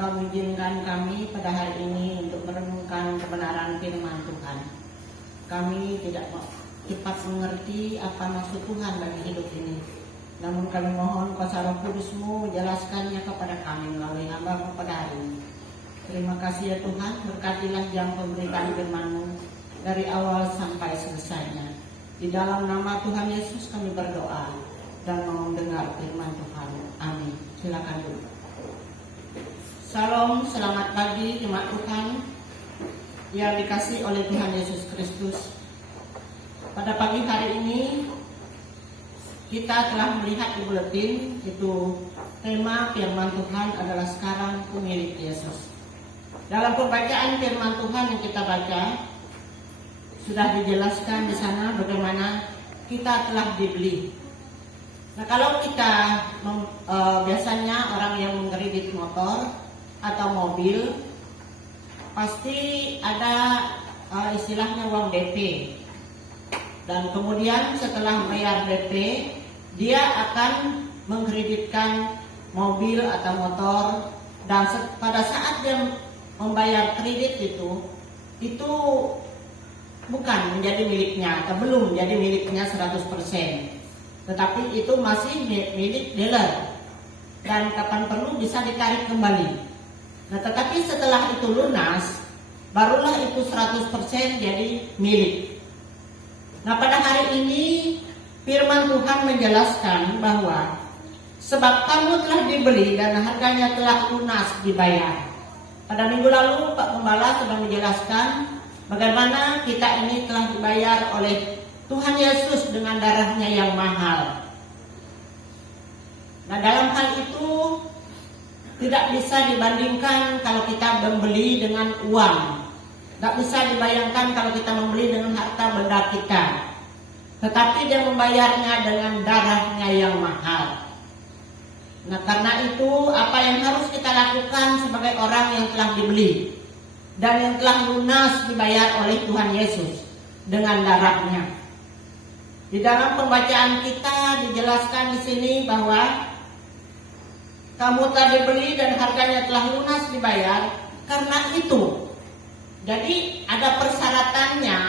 Engkau izinkan kami pada hari ini untuk merenungkan kebenaran firman Tuhan. Kami tidak cepat mengerti apa maksud Tuhan bagi hidup ini. Namun kami mohon kuasa Roh Kudus-Mu menjelaskannya kepada kami melalui hamba-Mu pada hari ini. Terima kasih ya Tuhan, berkatilah jam pemberitaan firman-Mu dari awal sampai selesainya. Di dalam nama Tuhan Yesus kami berdoa dan mau dengar firman Tuhan. Amin. Silakan dulu. Salam, selamat pagi jemaat Tuhan yang dikasihi oleh Tuhan Yesus Kristus. Pada pagi hari ini kita telah melihat di buletin itu tema firman Tuhan adalah sekarang pemilik Yesus. Dalam pembacaan firman Tuhan yang kita baca sudah dijelaskan di sana bagaimana kita telah dibeli. Nah, kalau kita biasanya orang yang mengkredit motor atau mobil pasti ada istilahnya uang DP, dan kemudian setelah bayar DP dia akan mengkreditkan mobil atau motor, dan pada saat dia membayar kredit itu bukan menjadi miliknya atau belum menjadi miliknya 100%, tetapi itu masih milik dealer dan kapan perlu bisa ditarik kembali. Nah, tetapi setelah itu lunas, barulah itu 100% jadi milik. Nah, pada hari ini firman Tuhan menjelaskan bahwa sebab kamu telah dibeli dan harganya telah lunas dibayar. Pada minggu lalu Pak Gembala sudah menjelaskan bagaimana kita ini telah dibayar oleh Tuhan Yesus dengan darahnya yang mahal. Nah, dalam hal itu tidak bisa dibandingkan kalau kita membeli dengan uang. Tidak bisa dibayangkan kalau kita membeli dengan harta benda kita. Tetapi dia membayarnya dengan darahnya yang mahal. Nah, karena itu apa yang harus kita lakukan sebagai orang yang telah dibeli dan yang telah lunas dibayar oleh Tuhan Yesus dengan darahnya. Di dalam pembacaan kita dijelaskan di sini bahwa kamu telah dibeli dan harganya telah lunas dibayar. Karena itu, jadi ada persyaratannya.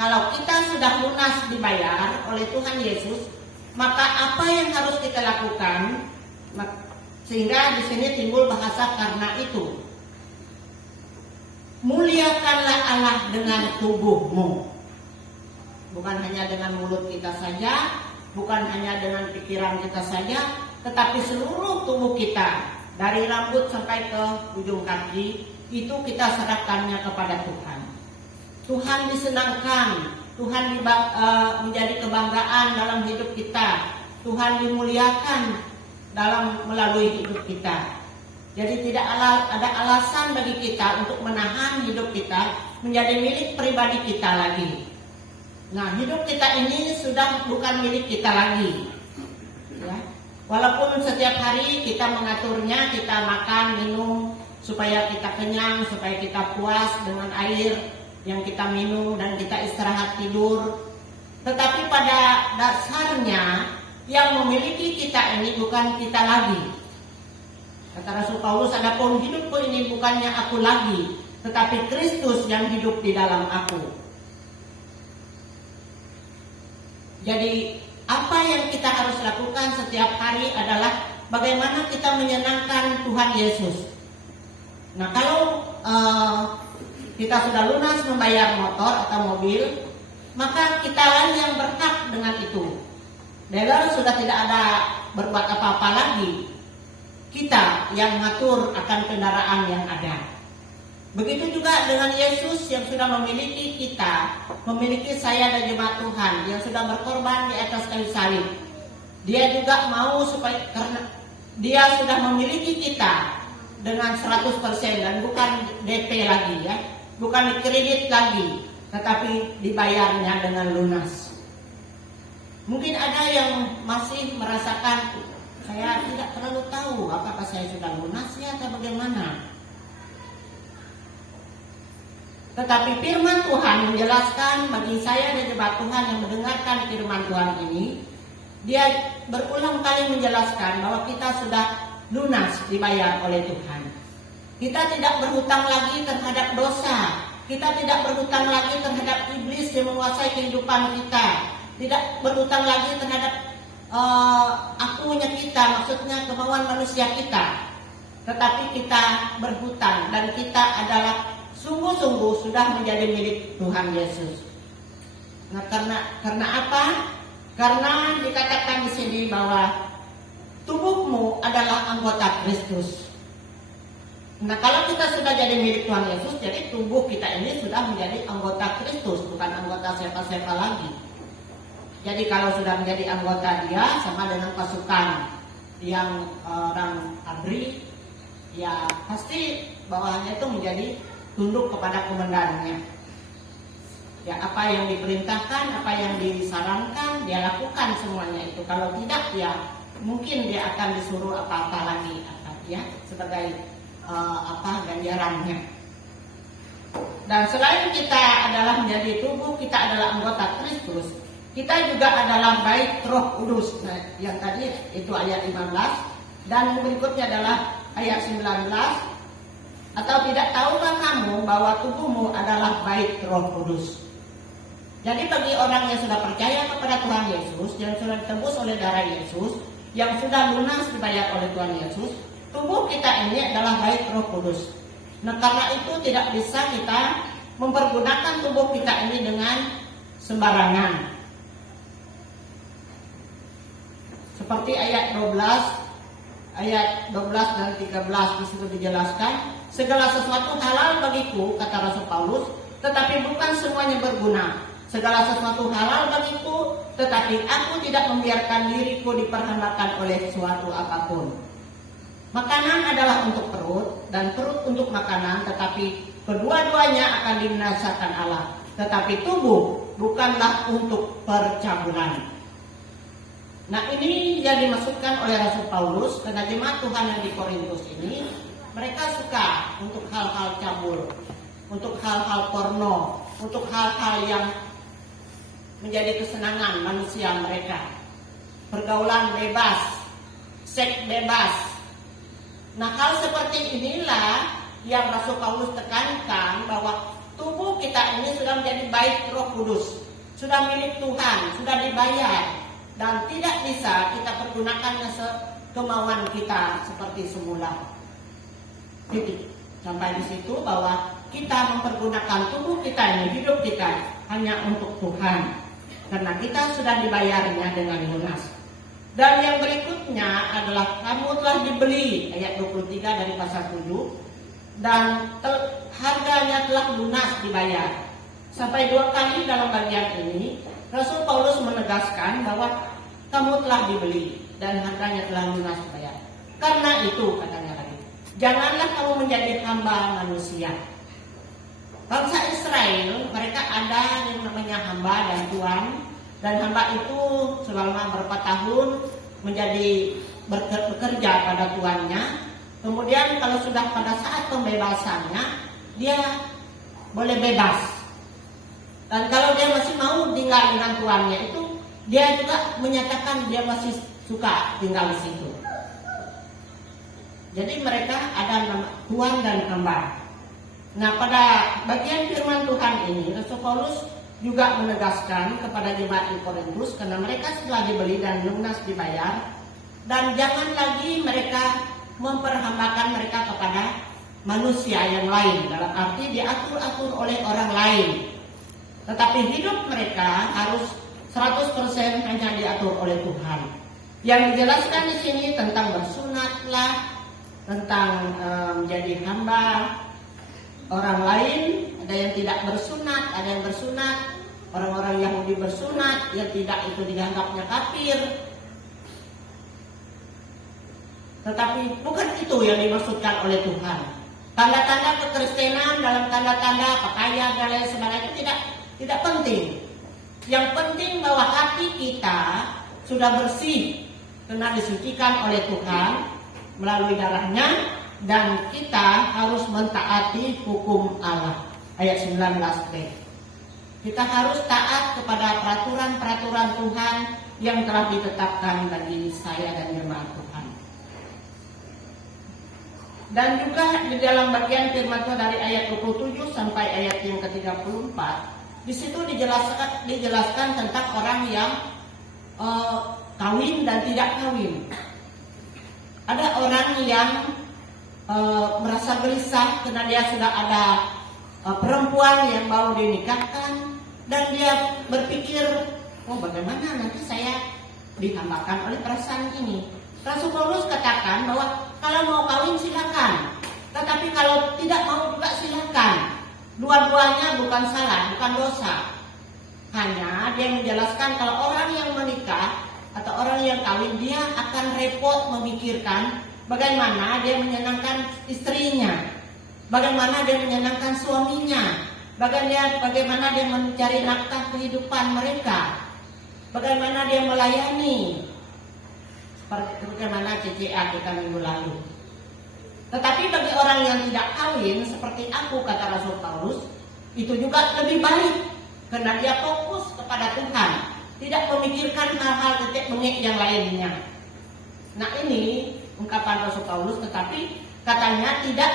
Kalau kita sudah lunas dibayar oleh Tuhan Yesus, maka apa yang harus kita lakukan? Sehingga di sini timbul bahasa karena itu. Muliakanlah Allah dengan tubuhmu. Bukan hanya dengan mulut kita saja, bukan hanya dengan pikiran kita saja, tetapi seluruh tubuh kita dari rambut sampai ke ujung kaki itu kita serahkannya kepada Tuhan. Tuhan disenangkan, Tuhan menjadi kebanggaan dalam hidup kita, Tuhan dimuliakan melalui hidup kita. Jadi tidak ada alasan bagi kita untuk menahan hidup kita menjadi milik pribadi kita lagi. Nah, hidup kita ini sudah bukan milik kita lagi, ya. Walaupun setiap hari kita mengaturnya, kita makan, minum, supaya kita kenyang, supaya kita puas dengan air yang kita minum dan kita istirahat tidur. Tetapi pada dasarnya yang memiliki kita ini bukan kita lagi. Kata Rasul Paulus, adapun hidupku ini bukannya aku lagi, tetapi Kristus yang hidup di dalam aku. Jadi apa yang kita harus lakukan setiap hari adalah bagaimana kita menyenangkan Tuhan Yesus. Nah, kalau kita sudah lunas membayar motor atau mobil, maka kita yang berhak dengan itu. Dealer sudah tidak ada berbuat apa-apa lagi. Kita yang mengatur akan kendaraan yang ada. Begitu juga dengan Yesus yang sudah memiliki kita, memiliki saya dan jemaat Tuhan yang sudah berkorban di atas kayu salib. Dia juga mau supaya, karena dia sudah memiliki kita dengan 100% dan bukan DP lagi, ya, bukan kredit lagi, tetapi dibayarnya dengan lunas. Mungkin ada yang masih merasakan, saya tidak terlalu tahu apakah saya sudah lunas ya atau bagaimana. Tetapi firman Tuhan menjelaskan bagi saya dan jemaat Tuhan yang mendengarkan firman Tuhan ini, dia berulang kali menjelaskan bahwa kita sudah lunas dibayar oleh Tuhan. Kita tidak berhutang lagi terhadap dosa. Kita tidak berhutang lagi terhadap iblis yang menguasai kehidupan kita. Tidak berhutang lagi terhadap akunya kita, maksudnya kemauan manusia kita. Tetapi kita berhutang dan kita adalah sungguh-sungguh sudah menjadi milik Tuhan Yesus. Nah, karena apa? Karena dikatakan di sini bahwa tubuhmu adalah anggota Kristus. Nah, kalau kita sudah jadi milik Tuhan Yesus, jadi tubuh kita ini sudah menjadi anggota Kristus, bukan anggota siapa-siapa lagi. Jadi kalau sudah menjadi anggota dia, sama dengan pasukan yang orang ABRI, ya pasti bawahannya itu menjadi tunduk kepada komandannya. Ya, apa yang diperintahkan, apa yang disarankan, dia lakukan semuanya itu. Kalau tidak, ya mungkin dia akan disuruh apa-apa lagi, ya sebagai ganjarannya. Dan selain kita adalah menjadi tubuh, kita adalah anggota Kristus, kita juga adalah bait Roh Kudus. Nah, yang tadi itu ayat 15 dan berikutnya adalah ayat 19. Atau tidak tahukah kamu bahwa tubuhmu adalah bait Roh Kudus? Jadi bagi orang yang sudah percaya kepada Tuhan Yesus, yang sudah ditebus oleh darah Yesus, yang sudah lunas dibayar oleh Tuhan Yesus, tubuh kita ini adalah bait Roh Kudus. Nah, karena itu tidak bisa kita mempergunakan tubuh kita ini dengan sembarangan. Seperti ayat 12 dan 13 di situ dijelaskan, segala sesuatu halal bagiku, kata Rasul Paulus, tetapi bukan semuanya berguna. Segala sesuatu halal bagiku, tetapi aku tidak membiarkan diriku diperhambakan oleh suatu apapun. Makanan adalah untuk perut dan perut untuk makanan, tetapi kedua-duanya akan dibinasakan Allah. Tetapi tubuh bukanlah untuk percabulan. Nah, ini yang dimaksudkan oleh Rasul Paulus karena jemaat Tuhan yang di Korintus ini, mereka suka untuk hal-hal cabul, untuk hal-hal porno, untuk hal-hal yang menjadi kesenangan manusia mereka. Pergaulan bebas, seks bebas. Nah, hal seperti inilah yang Rasul Paulus tekankan bahwa tubuh kita ini sudah menjadi bait Roh Kudus, sudah milik Tuhan, sudah dibayar, dan tidak bisa kita pergunakannya sekemauan kita seperti semula. Titik. Sampai di situ bahwa kita mempergunakan tubuh kita ini, hidup kita hanya untuk Tuhan, karena kita sudah dibayarnya dengan lunas. Dan yang berikutnya adalah kamu telah dibeli, ayat 23 dari pasal 7, dan harganya telah lunas dibayar. Sampai 2 kali dalam bagian ini Rasul Paulus menegaskan bahwa kamu telah dibeli dan harganya telah lunas dibayar. Karena itu, katanya lagi, janganlah kamu menjadi hamba manusia. Bangsa Israel, mereka ada yang namanya hamba dan tuan. Dan hamba itu selama beberapa tahun menjadi bekerja pada tuannya. Kemudian kalau sudah pada saat pembebasannya, dia boleh bebas. Dan kalau dia masih mau tinggal dengan tuannya itu, dia juga menyatakan dia masih suka tinggal di situ. Jadi mereka ada nama tuan dan hamba. Nah, pada bagian firman Tuhan ini, Rasul Paulus juga menegaskan kepada jemaat di Korintus karena mereka setelah dibeli dan lunas dibayar, dan jangan lagi mereka memperhambakan mereka kepada manusia yang lain, dalam arti diatur-atur oleh orang lain. Tetapi hidup mereka harus 100% hanya diatur oleh Tuhan. Yang dijelaskan di sini tentang bersunatlah, tentang menjadi hamba orang lain. Ada yang tidak bersunat, ada yang bersunat. Orang-orang Yahudi bersunat, yang tidak itu dianggapnya kafir. Tetapi bukan itu yang dimaksudkan oleh Tuhan. Tanda-tanda kekristenan dalam tanda-tanda pakaian dan lain sebagainya itu tidak penting. Yang penting bahwa hati kita sudah bersih karena disucikan oleh Tuhan melalui darahnya, dan kita harus mentaati hukum Allah. Ayat 19b. Kita harus taat kepada peraturan-peraturan Tuhan yang telah ditetapkan bagi saya dan jemaat Tuhan. Dan juga di dalam bagian firman Tuhan dari ayat 27 sampai ayat yang ke-34, di situ dijelaskan tentang orang yang kawin dan tidak kawin. Ada orang yang merasa gelisah karena dia sudah ada perempuan yang mau dinikahkan, dan dia berpikir, oh bagaimana nanti saya dihambakan oleh perasaan ini. Rasul Paulus katakan bahwa kalau mau kawin silakan, tetapi kalau tidak mau juga silakan. Dua-duanya bukan salah, bukan dosa. Hanya dia menjelaskan kalau orang yang menikah atau orang yang kawin, dia akan repot memikirkan bagaimana dia menyenangkan istrinya, bagaimana dia menyenangkan suaminya, bagaimana dia mencari nafkah kehidupan mereka, bagaimana dia melayani, bagaimana CCA kita minggu lalu. Tetapi bagi orang yang tidak kawin seperti aku, kata Rasul Paulus, itu juga lebih baik karena dia fokus kepada Tuhan, tidak memikirkan hal-hal titik bengek yang lainnya. Nah ini ungkapan Rasul Paulus, tetapi katanya tidak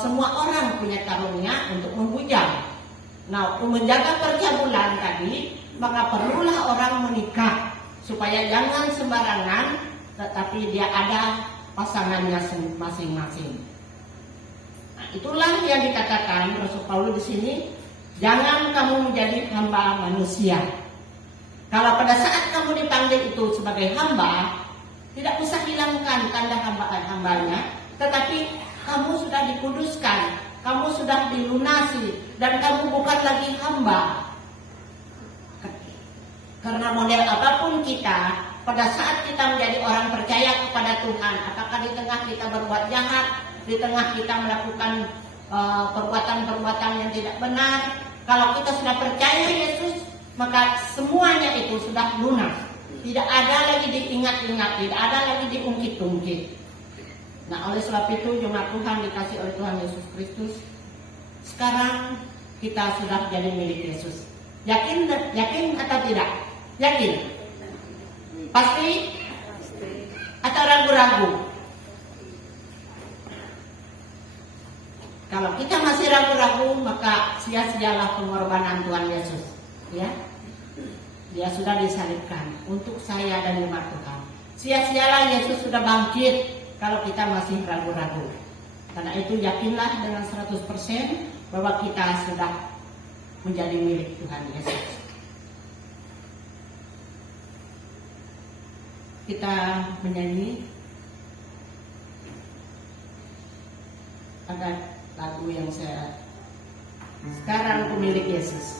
semua orang punya karunia untuk membujang. Nah, untuk menjaga percabulan tadi, maka perlulah orang menikah supaya jangan sembarangan, tetapi dia ada pasangannya masing-masing. Nah, itulah yang dikatakan Rasul Paulus di sini, jangan kamu menjadi hamba manusia. Kalau pada saat kamu dipanggil itu sebagai hamba, tidak usah hilangkan tanda hambanya, tetapi kamu sudah dikuduskan, kamu sudah dilunasi, dan kamu bukan lagi hamba. Karena model apapun kita, pada saat kita menjadi orang percaya kepada Tuhan, apakah di tengah kita berbuat jahat, di tengah kita melakukan perbuatan-perbuatan yang tidak benar, kalau kita sudah percaya Yesus, maka semuanya itu sudah lunas. Tidak ada lagi diingat-ingat, tidak ada lagi diungkit-ungkit. Nah, oleh sebab itu jemaat Tuhan dikasih oleh Tuhan Yesus Kristus, sekarang kita sudah jadi milik Yesus. Yakin atau tidak? Yakin? Pasti? Atau ragu-ragu? Kalau kita masih ragu-ragu, maka sia-sialah pengorbanan Tuhan Yesus. Ya, dia sudah disalibkan untuk saya dan jemaat Tuhan. Sia-sialah Yesus sudah bangkit kalau kita masih ragu-ragu. Karena itu yakinlah dengan 100% bahwa kita sudah menjadi milik Tuhan Yesus. Kita menyanyi ada lagu yang saya sekarang aku milik Yesus.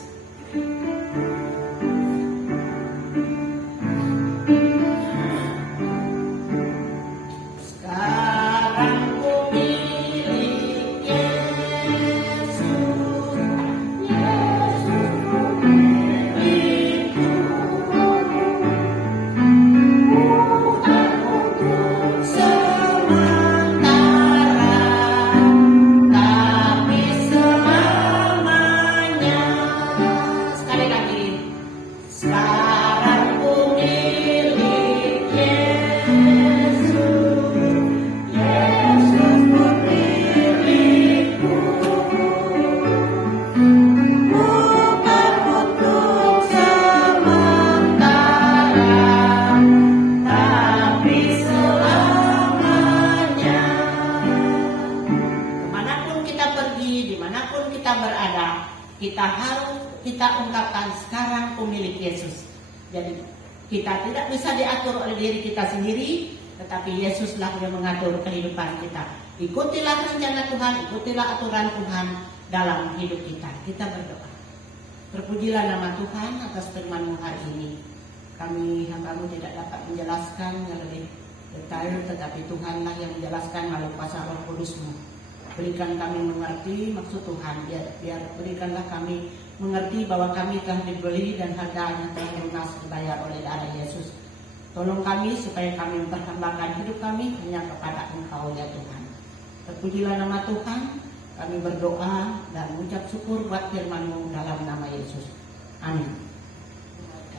Kita ungkapkan sekarang pemilik Yesus. Jadi kita tidak bisa diatur oleh diri kita sendiri, tetapi Yesuslah yang mengatur kehidupan kita. Ikutilah rencana Tuhan, ikutilah aturan Tuhan dalam hidup kita. Kita berdoa. Terpujilah nama Tuhan atas firman-Mu hari ini. Kami hamba-Mu tidak dapat menjelaskan yang lebih detail, tetapi Tuhanlah yang menjelaskan melalui kuasa Roh Kudus-Mu. Berikan kami mengerti maksud Tuhan, biar berikanlah kami mengerti bahwa kami telah dibeli dan harganya telah lunas dibayar oleh darah Yesus. Tolong kami supaya kami memperhambakan hidup kami hanya kepada Engkau ya Tuhan. Terpujilah nama Tuhan, kami berdoa dan mengucap syukur buat firman-Mu dalam nama Yesus. Amin.